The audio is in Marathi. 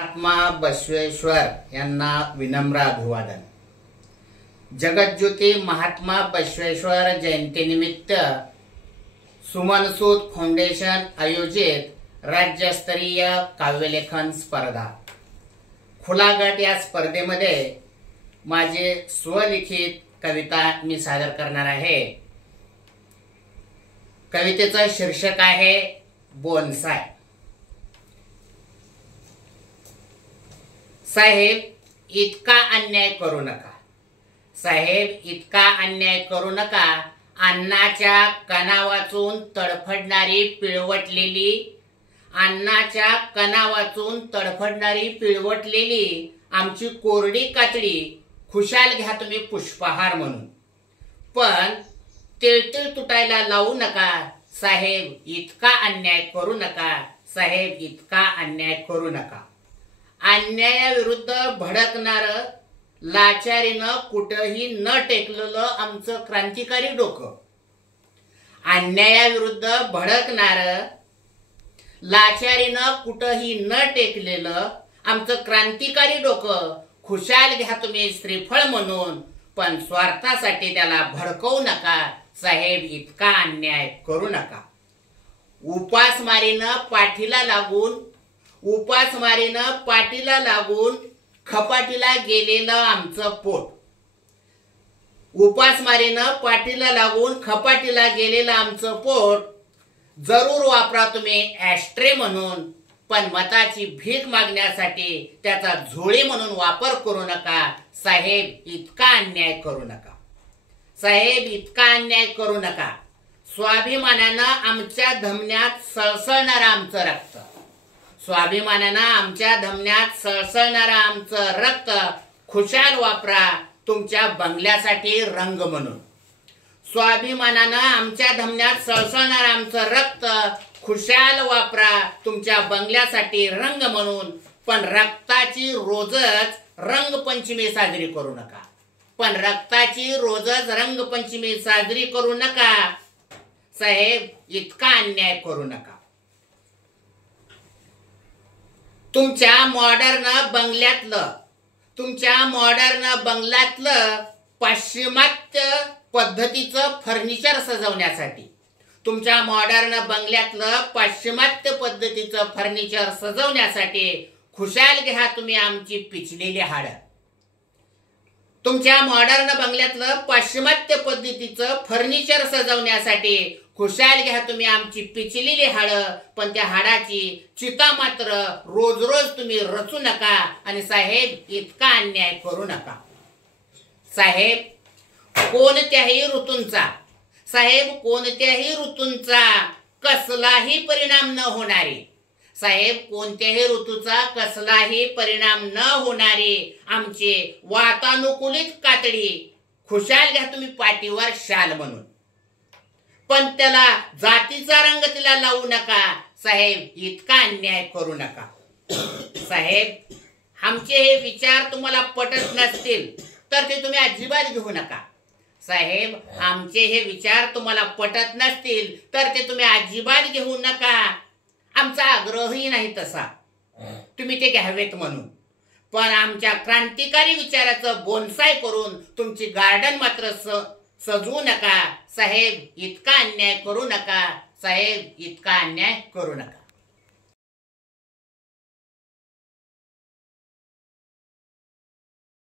महात्मा बसवेश्वर यांना विनम्र अभिवादन। जगज्योती महात्मा बसवेश्वर जयंतीनिमित्त सुमनसूद फाउंडेशन आयोजित राज्यस्तरीय काव्यलेखन स्पर्धा खुला गट या स्पर्धेमध्ये माझे स्वलिखित कविता मी सादर करणार आहे। कवितेचं शीर्षक आहे बोनसाय। साहेब, इतका अन्याय करू नका। साहेब, इतका अन्याय करू नका। अन्नाच्या कणा वाचून तडफडणारी पिळवटलेली आमची कोरडी कातडी खुशाल घ्या तुम्ही पुष्पहार म्हणून, पण तिळतिळ तुटायला लावू नका। साहेब, इतका अन्याय करू नका। साहेब, इतका अन्याय करू नका। अन्यायाविरुद्ध भडकणार लाचारीनं कुठेही न टेकलेलं आमचं क्रांतिकारी डोकं। अन्यायाविरुद्ध भडकणार लाचारीनं कुठेही न टेकलेलं आमचं क्रांतिकारी डोकं खुशाल घ्या तुम्ही श्रीफळ म्हणून, पण स्वार्थासाठी त्याला भडकवू नका। साहेब, इतका अन्याय करू नका। उपासमारीनं पाठीला लागून खपाटीला गेलेलं आमचं पोट। उपासमारीनं पाठीला लागून खपाटीला गेलेलं आमचं पोट जरूर वापरा तुम्ही ॲस्ट्रे म्हणून, पण मताची भीक मागण्यासाठी त्याचा झोळी म्हणून वापर करू नका। साहेब, इतका अन्याय करू नका। साहेब, इतका अन्याय करू नका। स्वाभिमानानं आमच्या धमन्यात सळसळणारं आमचं रक्त, स्वाभिमानानं आमच्या धमन्यात सळसळणारं आमचं रक्त खुशाल वापरा तुमच्या बंगल्यासाठी रंग म्हणून। स्वाभिमानानं आमच्या धमन्यात सळसळणारं आमचं रक्त खुशाल वापरा तुमच्या बंगल्यासाठी रंग म्हणून, पण रक्ताची रोजच रंगपंचमी साजरी करू नका। पण रक्ताची रोजच रंगपंचमी साजरी करू नका। साहेब, इतका अन्याय करू नका। तुमच्या मॉडर्न बंगल्यातलं पाश्चिमात्य पद्धतीचं फर्निचर सजवण्यासाठी, तुमच्या मॉडर्न बंगल्यातलं पाश्चिमात्य पद्धतीचं फर्निचर सजवण्यासाठी खुशाल घ्या तुम्ही आमची पिचलेली हाडं। तुमच्या मॉडर्न बंगल्यातलं पाश्चिमात्य पद्धतीचं फर्निचर सजवण्यासाठी खुशाल घ्या तुम्ही आमची पिचलेली हाडं, पण त्या हाडाची चिता मात्र रोज रोज तुम्ही रचू नका। आणि साहेब, इतका अन्याय करू नका। साहेब, कोणत्याही ऋतूंचा कसलाही परिणाम न होणारी, साहेब, कोणत्याही ऋतूचा कसलाही परिणाम न होणारी आमची वातानुकूलित कातडी खुशाल घ्या तुम्ही पाठीवर शाल म्हणून, पण त्याला जातीचा रंग तिला लावू नका। साहेब, इतका अन्याय करू नका। साहेब, आमचे हे विचार तुम्हाला पटत नसतील तर ते तुम्ही अजिबात घेऊ नका। साहेब, आमचे हे विचार तुम्हाला पटत नसतील तर ते तुम्ही अजिबात घेऊ नका। आमचा आग्रहही नाही तसा तुम्ही ते घ्यावेत म्हणून, पण आमच्या क्रांतिकारी विचाराचं बोनसाय करून तुमची गार्डन मात्र सजवू नका। साहेब, इतका अन्याय करू नका। साहेब, इतका अन्याय करू नका।